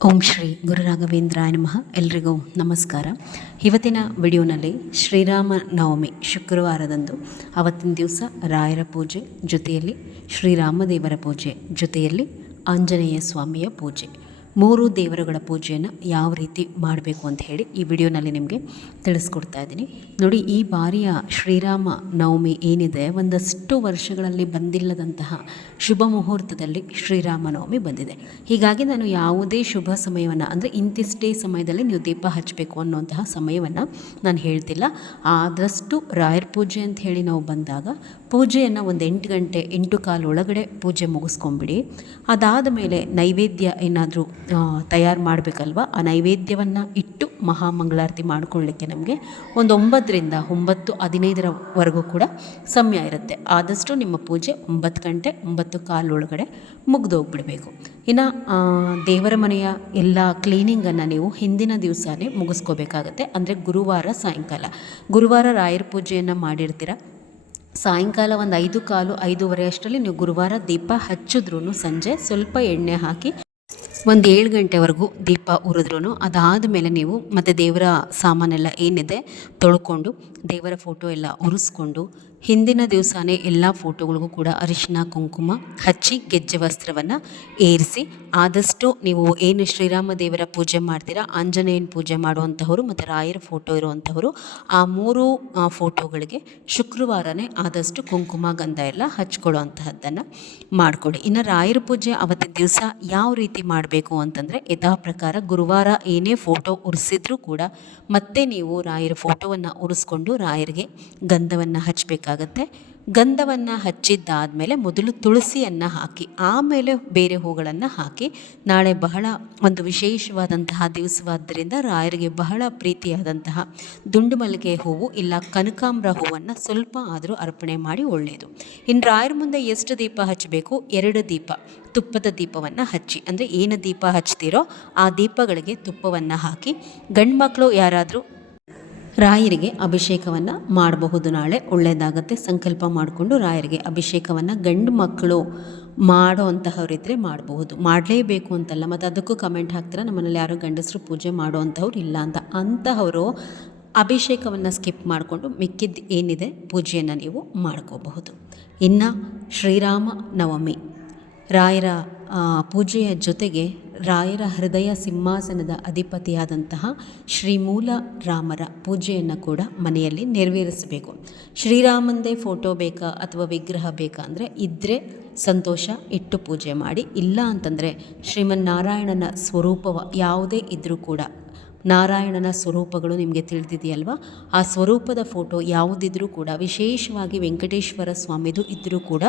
ಓಂ ಶ್ರೀ ಗುರು ರಾಘವೇಂದ್ರಾಯ ನಮಃ. ಎಲ್ರಿಗೂ ನಮಸ್ಕಾರ. ಇವತ್ತಿನ ವಿಡಿಯೋನಲ್ಲಿ ಶ್ರೀರಾಮ ನವಮಿ ಶುಕ್ರವಾರದಂದು ಅವತ್ತಿನ ದಿವಸ ರಾಯರ ಪೂಜೆ ಜೊತೆಯಲ್ಲಿ ಶ್ರೀರಾಮದೇವರ ಪೂಜೆ ಜೊತೆಯಲ್ಲಿ ಆಂಜನೇಯ ಸ್ವಾಮಿಯ ಪೂಜೆ, ಮೂರು ದೇವರುಗಳ ಪೂಜೆಯನ್ನು ಯಾವ ರೀತಿ ಮಾಡಬೇಕು ಅಂತ ಹೇಳಿ ಈ ವಿಡಿಯೋನಲ್ಲಿ ನಿಮಗೆ ತಿಳಿಸ್ಕೊಡ್ತಾ ಇದ್ದೀನಿ. ನೋಡಿ, ಈ ಬಾರಿಯ ಶ್ರೀರಾಮ ನವಮಿ ಏನಿದೆ, ಒಂದಷ್ಟು ವರ್ಷಗಳಲ್ಲಿ ಬಂದಿಲ್ಲದಂತಹ ಶುಭ ಮುಹೂರ್ತದಲ್ಲಿ ಶ್ರೀರಾಮ ನವಮಿ ಬಂದಿದೆ. ಹೀಗಾಗಿ ನಾನು ಯಾವುದೇ ಶುಭ ಸಮಯವನ್ನು, ಅಂದರೆ ಇಂತಿಷ್ಟೇ ಸಮಯದಲ್ಲಿ ನೀವು ದೀಪ ಹಚ್ಚಬೇಕು ಅನ್ನುವಂತಹ ಸಮಯವನ್ನು ನಾನು ಹೇಳ್ತಿಲ್ಲ. ಆದಷ್ಟು ರಾಯರ ಪೂಜೆ ಅಂತ ಹೇಳಿ ನಾವು ಬಂದಾಗ ಪೂಜೆಯನ್ನು ಒಂದು 8 ಗಂಟೆ 8:15 ಒಳಗಡೆ ಪೂಜೆ ಮುಗಿಸ್ಕೊಂಬಿಡಿ. ಅದಾದ ಮೇಲೆ ನೈವೇದ್ಯ ಏನಾದರೂ ತಯಾರು ಮಾಡಬೇಕಲ್ವ, ಆ ನೈವೇದ್ಯವನ್ನು ಇಟ್ಟು ಮಹಾಮಂಗಳಾರತಿ ಮಾಡಿಕೊಳ್ಳಿಕ್ಕೆ ನಮಗೆ ಒಂದು 9ರಿಂದ 9:15 ಕೂಡ ಸಮಯ ಇರುತ್ತೆ. ಆದಷ್ಟು ನಿಮ್ಮ ಪೂಜೆ 9 ಗಂಟೆ 9:15 ಒಳಗಡೆ ಮುಗಿದೋಗ್ಬಿಡಬೇಕು. ಇನ್ನು ದೇವರ ಮನೆಯ ಎಲ್ಲ ಕ್ಲೀನಿಂಗನ್ನು ನೀವು ಹಿಂದಿನ ದಿವಸನೇ ಮುಗಿಸ್ಕೋಬೇಕಾಗತ್ತೆ. ಅಂದರೆ ಗುರುವಾರ ಸಾಯಂಕಾಲ, ಗುರುವಾರ ರಾಯರ ಪೂಜೆಯನ್ನು ಮಾಡಿರ್ತೀರ, ಸಾಯಂಕಾಲ ಒಂದು 5:15 5:30 ಅಷ್ಟರಲ್ಲಿ ನೀವು ಗುರುವಾರ ದೀಪ ಹಚ್ಚಿದ್ರೂ, ಸಂಜೆ ಸ್ವಲ್ಪ ಎಣ್ಣೆ ಹಾಕಿ ಒಂದು 7 ಗಂಟೆವರೆಗೂ ದೀಪ ಉರಿದ್ರೂ, ಅದಾದ ಮೇಲೆ ನೀವು ಮತ್ತು ದೇವರ ಸಾಮಾನೆಲ್ಲ ಏನಿದೆ ತೊಳ್ಕೊಂಡು, ದೇವರ ಫೋಟೋ ಎಲ್ಲ ಉರಿಸ್ಕೊಂಡು, ಹಿಂದಿನ ದಿವಸನೇ ಎಲ್ಲ ಫೋಟೋಗಳಿಗೂ ಕೂಡ ಅರಿಶಿನ ಕುಂಕುಮ ಹಚ್ಚಿ ಗೆಜ್ಜೆ ವಸ್ತ್ರವನ್ನು ಏರಿಸಿ, ಆದಷ್ಟು ನೀವು ಏನು ಶ್ರೀರಾಮ ದೇವರ ಪೂಜೆ ಮಾಡ್ತೀರಾ, ಆಂಜನೇಯನ ಪೂಜೆ ಮಾಡುವಂಥವರು ಮತ್ತು ರಾಯರ ಫೋಟೋ ಇರುವಂಥವರು, ಆ 3 ಫೋಟೋಗಳಿಗೆ ಶುಕ್ರವಾರನೇ ಆದಷ್ಟು ಕುಂಕುಮ ಗಂಧ ಎಲ್ಲ ಹಚ್ಕೊಳ್ಳೋ ಅಂತಹದ್ದನ್ನು ಮಾಡಿಕೊಡಿ. ಇನ್ನು ರಾಯರ ಪೂಜೆ ಅವತ್ತಿನ ದಿವಸ ಯಾವ ರೀತಿ ಮಾಡಬೇಕು ಅಂತಂದರೆ, ಯಥಾ ಪ್ರಕಾರ ಗುರುವಾರ ಏನೇ ಫೋಟೋ ಉರಿಸಿದ್ರೂ ಕೂಡ ಮತ್ತೆ ನೀವು ರಾಯರ ಫೋಟೋವನ್ನು ಉರಿಸ್ಕೊಂಡು ರಾಯರಿಗೆ ಗಂಧವನ್ನು ಹಚ್ಚಬೇಕಾಗತ್ತೆ. ಗಂಧವನ್ನು ಹಚ್ಚಿದ್ದಾದಮೇಲೆ ಮೊದಲು ತುಳಸಿಯನ್ನು ಹಾಕಿ, ಆಮೇಲೆ ಬೇರೆ ಹೂಗಳನ್ನು ಹಾಕಿ, ನಾಳೆ ಬಹಳ ಒಂದು ವಿಶೇಷವಾದಂತಹ ದಿವಸವಾದ್ದರಿಂದ ರಾಯರಿಗೆ ಬಹಳ ಪ್ರೀತಿಯಾದಂತಹ ದುಂಡು ಮಲ್ಲಿಗೆ ಹೂವು ಇಲ್ಲ ಕನಕಾಂಬರ ಹೂವನ್ನು ಸ್ವಲ್ಪ ಆದರೂ ಅರ್ಪಣೆ ಮಾಡಿ ಒಳ್ಳೆಯದು. ಇನ್ನು ರಾಯರ ಮುಂದೆ ಎಷ್ಟು ದೀಪ ಹಚ್ಚಬೇಕು? 2 ದೀಪ, ತುಪ್ಪದ ದೀಪವನ್ನು ಹಚ್ಚಿ, ಅಂದರೆ ಏನು ದೀಪ ಹಚ್ತೀರೋ ಆ ದೀಪಗಳಿಗೆ ತುಪ್ಪವನ್ನು ಹಾಕಿ, ಗಂಡು ಮಕ್ಕಳು ಯಾರಾದರೂ ರಾಯರಿಗೆ ಅಭಿಷೇಕವನ್ನು ಮಾಡಬಹುದು. ನಾಳೆ ಒಳ್ಳೆಯದಾಗತ್ತೆ. ಸಂಕಲ್ಪ ಮಾಡಿಕೊಂಡು ರಾಯರಿಗೆ ಅಭಿಷೇಕವನ್ನು ಗಂಡು ಮಕ್ಕಳು ಮಾಡೋ ಅಂತಹವರಿದ್ದರೆ ಮಾಡಬಹುದು, ಮಾಡಲೇಬೇಕು ಅಂತಲ್ಲ. ಮತ್ತು ಅದಕ್ಕೂ ಕಮೆಂಟ್ ಹಾಕ್ತೀರಾ, ನಮ್ಮನೇಲಿ ಯಾರೋ ಗಂಡಸರು ಪೂಜೆ ಮಾಡೋ ಅಂಥವ್ರು ಇಲ್ಲ ಅಂತ. ಅಂಥವರು ಅಭಿಷೇಕವನ್ನು ಸ್ಕಿಪ್ ಮಾಡಿಕೊಂಡು ಮಿಕ್ಕಿದ್ದು ಏನಿದೆ ಪೂಜೆಯನ್ನು ನೀವು ಮಾಡ್ಕೋಬಹುದು. ಇನ್ನು ಶ್ರೀರಾಮ ನವಮಿ ರಾಯರ ಪೂಜೆಯ ಜೊತೆಗೆ ರಾಯರ ಹೃದಯ ಸಿಂಹಾಸನದ ಅಧಿಪತಿಯಾದಂತಹ ಶ್ರೀಮೂಲ ರಾಮರ ಪೂಜೆಯನ್ನು ಕೂಡ ಮನೆಯಲ್ಲಿ ನೆರವೇರಿಸಬೇಕು. ಶ್ರೀರಾಮಂದೇ ಫೋಟೋ ಬೇಕಾ ಅಥವಾ ವಿಗ್ರಹ ಬೇಕಾ ಅಂದರೆ ಇದ್ದರೆ ಸಂತೋಷ, ಇಟ್ಟು ಪೂಜೆ ಮಾಡಿ. ಇಲ್ಲ ಅಂತಂದರೆ ಶ್ರೀಮನ್ನಾರಾಯಣನ ಸ್ವರೂಪವ ಯಾವುದೇ ಇದ್ದರೂ ಕೂಡ, ನಾರಾಯಣನ ಸ್ವರೂಪಗಳು ನಿಮಗೆ ತಿಳಿದಿದೆಯಲ್ವ, ಆ ಸ್ವರೂಪದ ಫೋಟೋ ಯಾವುದಿದ್ರೂ ಕೂಡ, ವಿಶೇಷವಾಗಿ ವೆಂಕಟೇಶ್ವರ ಸ್ವಾಮಿದು ಇದ್ದರೂ ಕೂಡ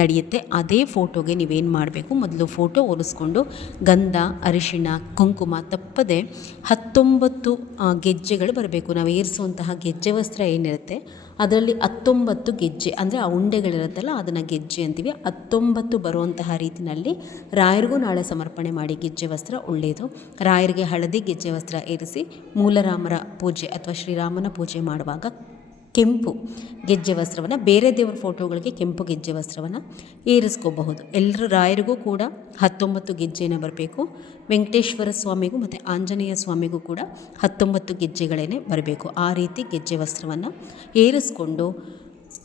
ನಡೆಯುತ್ತೆ. ಅದೇ ಫೋಟೋಗೆ ನೀವೇನು ಮಾಡಬೇಕು, ಮೊದಲು ಫೋಟೋ ಒರೆಸ್ಕೊಂಡು ಗಂಧ ಅರಿಶಿಣ ಕುಂಕುಮ ತಪ್ಪದೆ 19 ಗೆಜ್ಜೆಗಳು ಬರಬೇಕು. ನಾವು ಏರಿಸುವಂತಹ ಗೆಜ್ಜೆ ವಸ್ತ್ರ ಏನಿರುತ್ತೆ ಅದರಲ್ಲಿ 19 ಗೆಜ್ಜೆ, ಅಂದರೆ ಆ ಉಂಡೆಗಳಿರುತ್ತಲ್ಲ ಅದನ್ನು ಗೆಜ್ಜೆ ಅಂತೀವಿ. 19 ಬರುವಂತಹ ರೀತಿಯಲ್ಲಿ ರಾಯರಿಗೂ ನಾಳೆ ಸಮರ್ಪಣೆ ಮಾಡಿ ಗೆಜ್ಜೆ ವಸ್ತ್ರ ಒಳ್ಳೆಯದು. ರಾಯರಿಗೆ ಹಳದಿ ಗೆಜ್ಜೆ ವಸ್ತ್ರ ಏರಿಸಿ, ಮೂಲರಾಮರ ಪೂಜೆ ಅಥವಾ ಶ್ರೀರಾಮನ ಪೂಜೆ ಮಾಡುವಾಗ ಕೆಂಪು ಗೆಜ್ಜೆ ವಸ್ತ್ರವನ್ನು, ಬೇರೆ ದೇವರ ಫೋಟೋಗಳಿಗೆ ಕೆಂಪು ಗೆಜ್ಜೆ ವಸ್ತ್ರವನ್ನು ಏರಿಸ್ಕೋಬಹುದು. ಎಲ್ಲರೂ ರಾಯರಿಗೂ ಕೂಡ 19 ಗೆಜ್ಜೆನೇ ಬರಬೇಕು. ವೆಂಕಟೇಶ್ವರ ಸ್ವಾಮಿಗೂ ಮತ್ತು ಆಂಜನೇಯ ಸ್ವಾಮಿಗೂ ಕೂಡ 19 ಗೆಜ್ಜೆಗಳೇ ಬರಬೇಕು. ಆ ರೀತಿ ಗೆಜ್ಜೆ ವಸ್ತ್ರವನ್ನು ಏರಿಸ್ಕೊಂಡು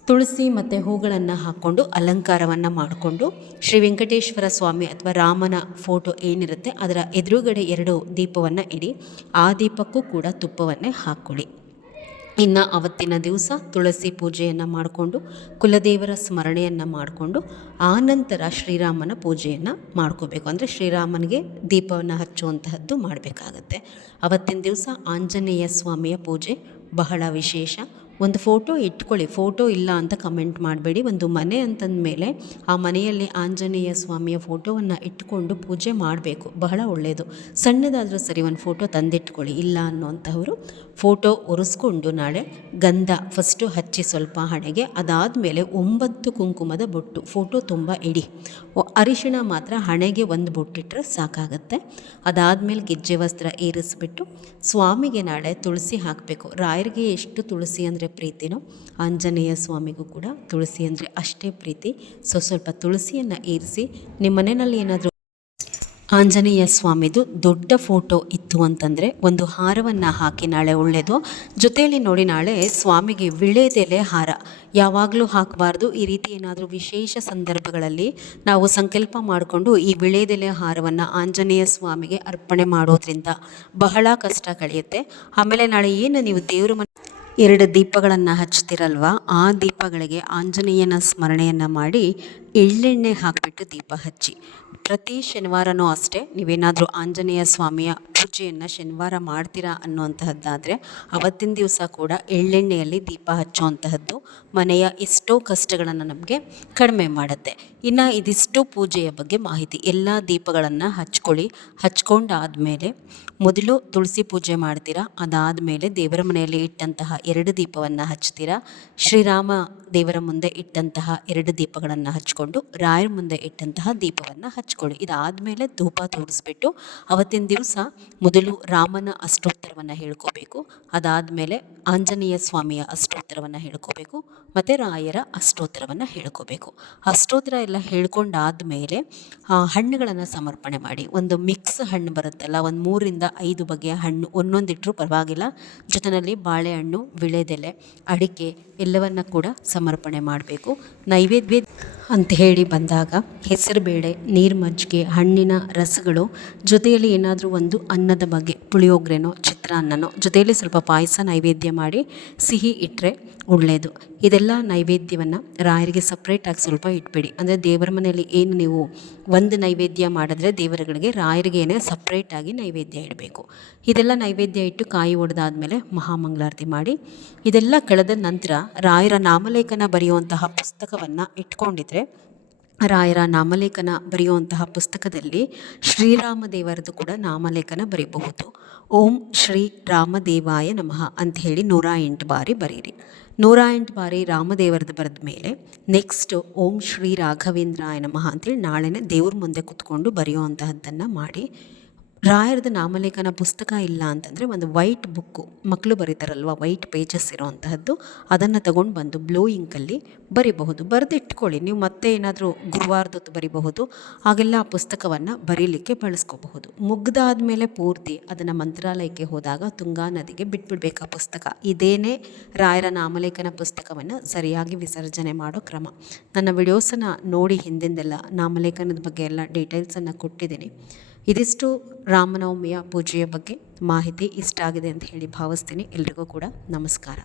ತುಳಸಿ ಮತ್ತು ಹೂಗಳನ್ನು ಹಾಕ್ಕೊಂಡು ಅಲಂಕಾರವನ್ನು ಮಾಡಿಕೊಂಡು, ಶ್ರೀ ವೆಂಕಟೇಶ್ವರ ಸ್ವಾಮಿ ಅಥವಾ ರಾಮನ ಫೋಟೋ ಏನಿರುತ್ತೆ ಅದರ ಎದುರುಗಡೆ 2 ದೀಪವನ್ನು ಇಡಿ. ಆ ದೀಪಕ್ಕೂ ಕೂಡ ತುಪ್ಪವನ್ನೇ ಹಾಕ್ಕೊಳ್ಳಿ. ಇನ್ನು ಅವತ್ತಿನ ದಿವಸ ತುಳಸಿ ಪೂಜೆಯನ್ನು ಮಾಡಿಕೊಂಡು, ಕುಲದೇವರ ಸ್ಮರಣೆಯನ್ನು ಮಾಡಿಕೊಂಡು, ಆನಂತರ ಶ್ರೀರಾಮನ ಪೂಜೆಯನ್ನು ಮಾಡ್ಕೋಬೇಕು. ಅಂದರೆ ಶ್ರೀರಾಮನಿಗೆ ದೀಪವನ್ನು ಹಚ್ಚುವಂತಹದ್ದು ಮಾಡಬೇಕಾಗತ್ತೆ. ಅವತ್ತಿನ ದಿವಸ ಆಂಜನೇಯ ಸ್ವಾಮಿಯ ಪೂಜೆ ಬಹಳ ವಿಶೇಷ. ಒಂದು ಫೋಟೋ ಇಟ್ಕೊಳ್ಳಿ, ಫೋಟೋ ಇಲ್ಲ ಅಂತ ಕಮೆಂಟ್ ಮಾಡಬೇಡಿ. ಒಂದು ಮನೆ ಅಂತಂದ ಮೇಲೆ ಆ ಮನೆಯಲ್ಲಿ ಆಂಜನೇಯ ಸ್ವಾಮಿಯ ಫೋಟೋವನ್ನು ಇಟ್ಕೊಂಡು ಪೂಜೆ ಮಾಡಬೇಕು, ಬಹಳ ಒಳ್ಳೆಯದು. ಸಣ್ಣದಾದರೂ ಸರಿ ಒಂದು ಫೋಟೋ ತಂದಿಟ್ಕೊಳ್ಳಿ. ಇಲ್ಲ ಅನ್ನೋಂಥವರು ಫೋಟೋ ಒರೆಸ್ಕೊಂಡು ನಾಳೆ ಗಂಧ ಫಸ್ಟು ಹಚ್ಚಿ ಸ್ವಲ್ಪ ಹಣೆಗೆ, ಅದಾದಮೇಲೆ 9 ಕುಂಕುಮದ ಬೊಟ್ಟು ಫೋಟೋ ತುಂಬ ಇಡಿ. ಅರಿಶಿಣ ಮಾತ್ರ ಹಣೆಗೆ 1 ಬೊಟ್ಟಿಟ್ಟರೆ ಸಾಕಾಗತ್ತೆ. ಅದಾದಮೇಲೆ ಗೆಜ್ಜೆ ವಸ್ತ್ರ ಏರಿಸ್ಬಿಟ್ಟು ಸ್ವಾಮಿಗೆ ನಾಳೆ ತುಳಸಿ ಹಾಕಬೇಕು. ರಾಯರಿಗೆ ಎಷ್ಟು ತುಳಸಿ ಅಂದರೆ ಪ್ರೀತಿನೋ, ಆಂಜನೇಯ ಸ್ವಾಮಿಗೂ ಕೂಡ ತುಳಸಿ ಅಂದರೆ ಅಷ್ಟೇ ಪ್ರೀತಿ. ಸ್ವಲ್ಪ ತುಳಸಿಯನ್ನು ಏರಿಸಿ, ನಿಮ್ಮ ಮನೆಯಲ್ಲಿ ಏನಾದರೂ ಆಂಜನೇಯ ಸ್ವಾಮಿದು ದೊಡ್ಡ ಫೋಟೋ ಇತ್ತು ಅಂತಂದರೆ ಒಂದು ಹಾರವನ್ನು ಹಾಕಿ ನಾಳೆ ಒಳ್ಳೆಯದು. ಜೊತೆಯಲ್ಲಿ ನೋಡಿ, ನಾಳೆ ಸ್ವಾಮಿಗೆ ವಿಳೆದೆಲೆ ಹಾರ ಯಾವಾಗಲೂ ಹಾಕಬಾರ್ದು. ಈ ರೀತಿ ಏನಾದರೂ ವಿಶೇಷ ಸಂದರ್ಭಗಳಲ್ಲಿ ನಾವು ಸಂಕಲ್ಪ ಮಾಡಿಕೊಂಡು ಈ ವಿಳೆದೆಲೆ ಹಾರವನ್ನು ಆಂಜನೇಯ ಸ್ವಾಮಿಗೆ ಅರ್ಪಣೆ ಮಾಡೋದ್ರಿಂದ ಬಹಳ ಕಷ್ಟ ಕಳೆಯುತ್ತೆ. ಆಮೇಲೆ ನಾಳೆ ಏನು ನೀವು ದೇವ್ರ ಮನೆ 2 ದೀಪಗಳನ್ನು ಹಚ್ತಿರಲ್ವ, ಆ ದೀಪಗಳಿಗೆ ಆಂಜನೇಯನ ಸ್ಮರಣೆಯನ್ನು ಮಾಡಿ ಎಳ್ಳೆಣ್ಣೆ ಹಾಕಿಬಿಟ್ಟು ದೀಪ ಹಚ್ಚಿ. ಪ್ರತಿ ಶನಿವಾರನೂ ಅಷ್ಟೇ, ನೀವೇನಾದರೂ ಆಂಜನೇಯ ಸ್ವಾಮಿಯ ಪೂಜೆಯನ್ನು ಶನಿವಾರ ಮಾಡ್ತೀರಾ ಅನ್ನುವಂತಹದ್ದಾದರೆ ಅವತ್ತಿನ ದಿವಸ ಕೂಡ ಎಳ್ಳೆಣ್ಣೆಯಲ್ಲಿ ದೀಪ ಹಚ್ಚುವಂತಹದ್ದು ಮನೆಯ ಎಷ್ಟೋ ಕಷ್ಟಗಳನ್ನು ನಮಗೆ ಕಡಿಮೆ ಮಾಡುತ್ತೆ. ಇನ್ನು ಇದಿಷ್ಟು ಪೂಜೆಯ ಬಗ್ಗೆ ಮಾಹಿತಿ. ಎಲ್ಲ ದೀಪಗಳನ್ನು ಹಚ್ಕೊಳ್ಳಿ. ಹಚ್ಕೊಂಡಾದಮೇಲೆ ಮೊದಲು ತುಳಸಿ ಪೂಜೆ ಮಾಡ್ತೀರಾ, ಅದಾದಮೇಲೆ ದೇವರ ಮನೆಯಲ್ಲಿ ಇಟ್ಟಂತಹ 2 ದೀಪವನ್ನು ಹಚ್ತೀರಾ. ಶ್ರೀರಾಮ ದೇವರ ಮುಂದೆ ಇಟ್ಟಂತಹ 2 ದೀಪಗಳನ್ನು ಹಚ್ಕೊಂಡು ರಾಯರ ಮುಂದೆ ಇಟ್ಟಂತಹ ದೀಪವನ್ನು ಹಚ್ಕೊಳ್ಳಿ. ಇದಾದಮೇಲೆ ಧೂಪ ತೋರಿಸ್ಬಿಟ್ಟು ಅವತ್ತಿನ ದಿವಸ ಮೊದಲು ರಾಮನ ಅಷ್ಟೋತ್ತರವನ್ನು ಹೇಳ್ಕೋಬೇಕು, ಅದಾದಮೇಲೆ ಆಂಜನೇಯ ಸ್ವಾಮಿಯ ಅಷ್ಟೋತ್ತರವನ್ನು ಹೇಳ್ಕೋಬೇಕು, ಮತ್ತು ರಾಯರ ಅಷ್ಟೋತ್ತರವನ್ನು ಹೇಳ್ಕೋಬೇಕು. ಅಷ್ಟೋತ್ತರ ಎಲ್ಲ ಹೇಳ್ಕೊಂಡಾದಮೇಲೆ ಹಣ್ಣುಗಳನ್ನು ಸಮರ್ಪಣೆ ಮಾಡಿ. ಒಂದು ಮಿಕ್ಸ್ ಹಣ್ಣು ಬರುತ್ತಲ್ಲ, ಒಂದು 3ರಿಂದ 5 ಬಗೆಯ ಹಣ್ಣು, ಒಂದೊಂದಿಟ್ಟರೂ ಪರವಾಗಿಲ್ಲ. ಜೊತೆಯಲ್ಲಿ ಬಾಳೆಹಣ್ಣು, ವಿಳೆದೆಲೆ, ಅಡಿಕೆ ಎಲ್ಲವನ್ನು ಕೂಡ ಸಮರ್ಪಣೆ ಮಾಡಬೇಕು. ನೈವೇದ್ಯ ಅಂತ ಹೇಳಿ ಬಂದಾಗ ಹೆಸರುಬೇಳೆ, ನೀರು ಮಜ್ಜಿಗೆ, ಹಣ್ಣಿನ ರಸಗಳು, ಜೊತೆಯಲ್ಲಿ ಏನಾದರೂ ಒಂದು ಅನ್ನದ ಬಗ್ಗೆ ಪುಳಿಯೋಗರೆನೋ ಚಿತ್ರಾನ್ನನೋ, ಜೊತೆಯಲ್ಲಿ ಸ್ವಲ್ಪ ಪಾಯಸ ನೈವೇದ್ಯ ಮಾಡಿ ಸಿಹಿ ಇಟ್ಟರೆ ಒಳ್ಳೆಯದು. ಇದೆಲ್ಲ ನೈವೇದ್ಯವನ್ನು ರಾಯರಿಗೆ ಸಪ್ರೇಟಾಗಿ ಸ್ವಲ್ಪ ಇಟ್ಬಿಡಿ. ಅಂದರೆ ದೇವರ ಮನೆಯಲ್ಲಿ ಏನು ನೀವು ಒಂದು ನೈವೇದ್ಯ ಮಾಡಿದ್ರೆ ದೇವರುಗಳಿಗೆ, ರಾಯರಿಗೇನೆ ಸಪ್ರೇಟಾಗಿ ನೈವೇದ್ಯ ಇಡಬೇಕು. ಇದೆಲ್ಲ ನೈವೇದ್ಯ ಇಟ್ಟು ಕಾಯಿ ಒಡೆದಾದ್ಮೇಲೆ ಮಹಾಮಂಗಳಾರತಿ ಮಾಡಿ. ಇದೆಲ್ಲ ಕಳೆದ ನಂತರ ರಾಯರ ನಾಮಲೇಖನ ಬರೆಯುವಂತಹ ಪುಸ್ತಕವನ್ನು ಇಟ್ಕೊಂಡಿದ್ರೆ, ರಾಯರ ನಾಮಲೇಖನ ಬರೆಯುವಂತಹ ಪುಸ್ತಕದಲ್ಲಿ ಶ್ರೀರಾಮ ದೇವರದು ಕೂಡ ನಾಮಲೇಖನ ಬರೀಬಹುದು. ಓಂ ಶ್ರೀ ರಾಮದೇವಾಯ ನಮಃ ಅಂತ ಹೇಳಿ 108 ಬಾರಿ ಬರೀರಿ. 108 ಬಾರಿ ರಾಮದೇವರದ್ದು ಬರೆದ ಮೇಲೆ ನೆಕ್ಸ್ಟ್ ಓಂ ಶ್ರೀ ರಾಘವೇಂದ್ರಾಯ ನಮಃ ಅಂತೇಳಿ ನಾಳೆನೇ ದೇವ್ರ ಮುಂದೆ ಕೂತ್ಕೊಂಡು ಬರೆಯುವಂತಹದ್ದನ್ನು ಮಾಡಿ. ರಾಯರದ ನಾಮಲೇಖನ ಪುಸ್ತಕ ಇಲ್ಲ ಅಂತಂದರೆ ಒಂದು ವೈಟ್ ಬುಕ್ಕು, ಮಕ್ಕಳು ಬರೀತಾರಲ್ವ, ವೈಟ್ ಪೇಜಸ್ ಇರೋವಂತಹದ್ದು, ಅದನ್ನು ತಗೊಂಡು ಬಂದು ಬ್ಲೂ ಇಂಕಲ್ಲಿ ಬರಿಬಹುದು. ಬರೆದಿಟ್ಕೊಳ್ಳಿ. ನೀವು ಮತ್ತೆ ಏನಾದರೂ ಗುರುವಾರದೊತ್ತು ಬರಿಬಹುದು. ಹಾಗೆಲ್ಲ ಆ ಪುಸ್ತಕವನ್ನು ಬರೀಲಿಕ್ಕೆ ಬಳಸ್ಕೋಬಹುದು. ಮುಗ್ದಾದ್ಮೇಲೆ ಪೂರ್ತಿ ಅದನ್ನು ಮಂತ್ರಾಲಯಕ್ಕೆ ಹೋದಾಗ ತುಂಗಾ ನದಿಗೆ ಬಿಟ್ಬಿಡ್ಬೇಕು ಆ ಪುಸ್ತಕ. ಇದೇನೇ ರಾಯರ ನಾಮಲೇಖನ ಪುಸ್ತಕವನ್ನು ಸರಿಯಾಗಿ ವಿಸರ್ಜನೆ ಮಾಡೋ ಕ್ರಮ. ನನ್ನ ವಿಡಿಯೋಸನ್ನು ನೋಡಿ ಹಿಂದಿಂದೆಲ್ಲ ನಾಮಲೇಖನದ ಬಗ್ಗೆ ಎಲ್ಲ ಡೀಟೇಲ್ಸನ್ನು ಕೊಟ್ಟಿದ್ದೀನಿ. ಇದಿಷ್ಟು ರಾಮನವಮಿಯ ಪೂಜೆಯ ಬಗ್ಗೆ ಮಾಹಿತಿ ಇಷ್ಟ ಆಗಿದೆ ಅಂತ ಹೇಳಿ ಭಾವಿಸ್ತೀನಿ. ಎಲ್ರಿಗೂ ಕೂಡ ನಮಸ್ಕಾರ.